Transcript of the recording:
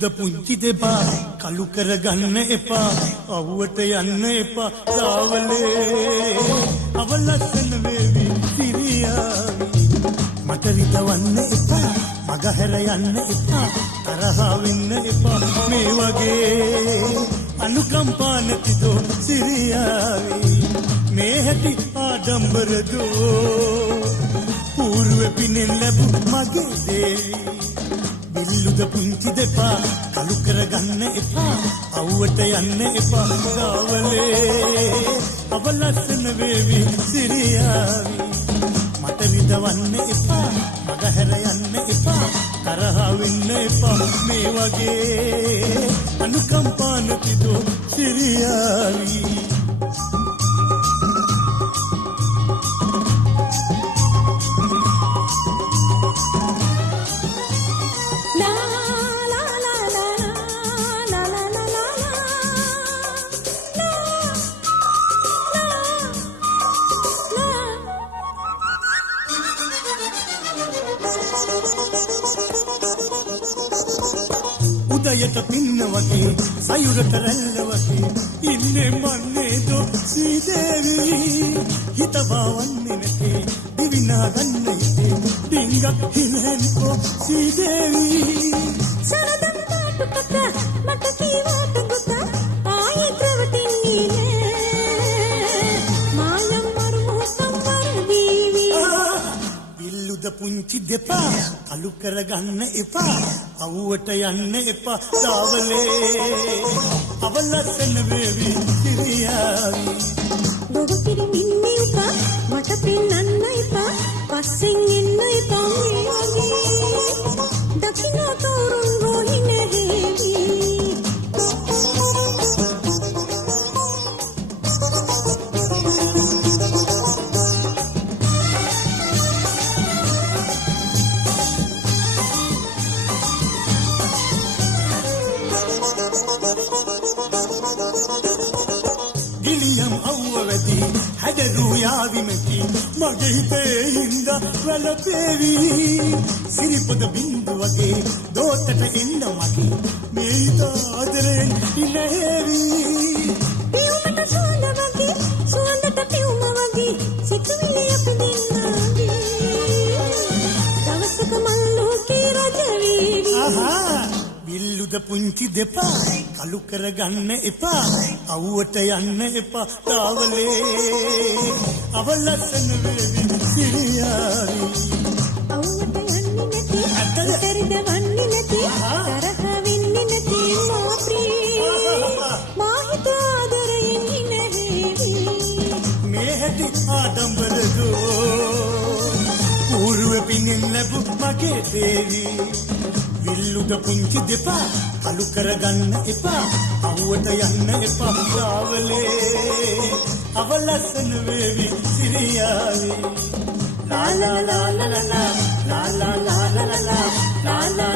විල්ලුද පුංචි දෙපා කලු කරගන්න එපා අවුවට යන්න එපා දාවලේ අවලස්සන වේවි සිරියාවි මට රිදවන්න එපා මගහැර යන්න එපා තරහා වෙන්න එපා මේ වගේ අනුකම්පා නැතිදෝ සිරියාවි මේ හැටි ආඩම්බර දෝ పూర్ව පිනෙන් ලැබු මගේ දේවි විල්ලුද පුංචි දෙපා කලු කරගන්න එපා අවුවට යන්න එපා ගාවලේ අවලස්සන වේවි සිරියාවි මට විදවන්න එපා මගහැර යන්න එපා තරහා වෙන්න එපා මේ වගේ අනුකම්පා නැතිදෝ සිරියාවි උදයට පින්න වගේ සයුරට රැල්ල වගේ ඉන්නේ මන්නේ දෝ සීදේවි හිතවන්නේ නැතේ දිවිනා ගන්න හිතේ ඩිංගක් හිනෙන්කෝ සීදේවි සරදම් පාටුකට මට කීවට ගොත ආයේ ප්‍රවතින්නේ මායම් මරුමු සම්වර දීවි විල්ලුද පුංචි දෙපා කලු කරගන්න එපා අවුවට යන්න එපා දාවලේ අවලස්සන වේවි සිරියාවි බොබ පිරිමින්නේ උපා මට පෙන්නන්න එපා පස්සෙන් එන්න එපා මේ වගේ දකින්න තෝරුන් රෝහිනේ හේවි ගිලියම් අවවැදි හැඩරු යාවිමකි මගේ හිතේ හින්ද වැළපෙවි සිරිපොද බින්දු වගේ දෝතට එන්න මගේ මේ හිත ආදරෙන් ඉනේවි පියුමට සුවඳ වගේ සුවඳට පියුම වගේ සිතුවිලි අපි දෙන්නාගේ දවසක මල් ලෝකේ රජ වේවි විල්ලුද පුංචි දෙපා කලු කරගන්න එපා අවුවට යන්න එපා තාවලේ අවලස්සන වේවි සිරියාවි අවුවට යන්නේ නැති අතරිදවන්නේ නැති තරහ වෙන්නේ නැති මාත්‍රී මාහිත ආදරයෙන් ඉනේවි මේ හැටි ආඩම්බර දෝ పూర్ව පිනෙන් ලැබු මගේ දේවි විල්ලුද පුංචි දෙපා කලු කරගන්න එපා අවුවට යන්න එපා දාවලේ අවලස්සන වේවි සිරියාවි ලා ලා ලා ලා ලා ලා ලා ලා ලා ලා